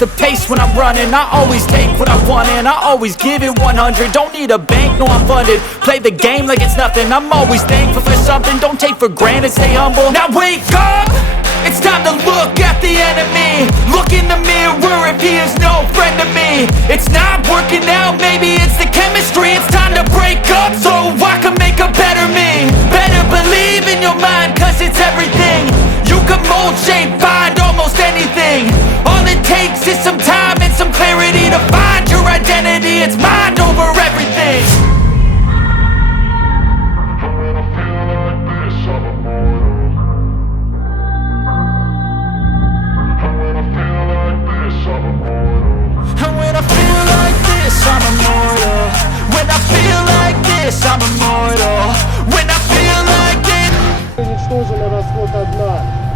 the pace when I'm running. I always take what I want and I always give it 100. Don't need a bank, no I'm funded. Play the game like it's nothing. I'm always thankful for something. Don't take for granted, stay humble. Now wake up! It's time to look at the enemy. Look in the mirror if he is no friend to me. It's not working out, maybe it's the chemistry. It's time to break up so I can make a better me. Better believe in your mind, cause it's everything. You can mold, shape, find almost anything. All it takes is some time and some clarity to find your identity. It's mind over everything. And when I feel like this, I'm immortal. When I feel like this, I'm immortal. When I feel like this. Уничтожили расход дна.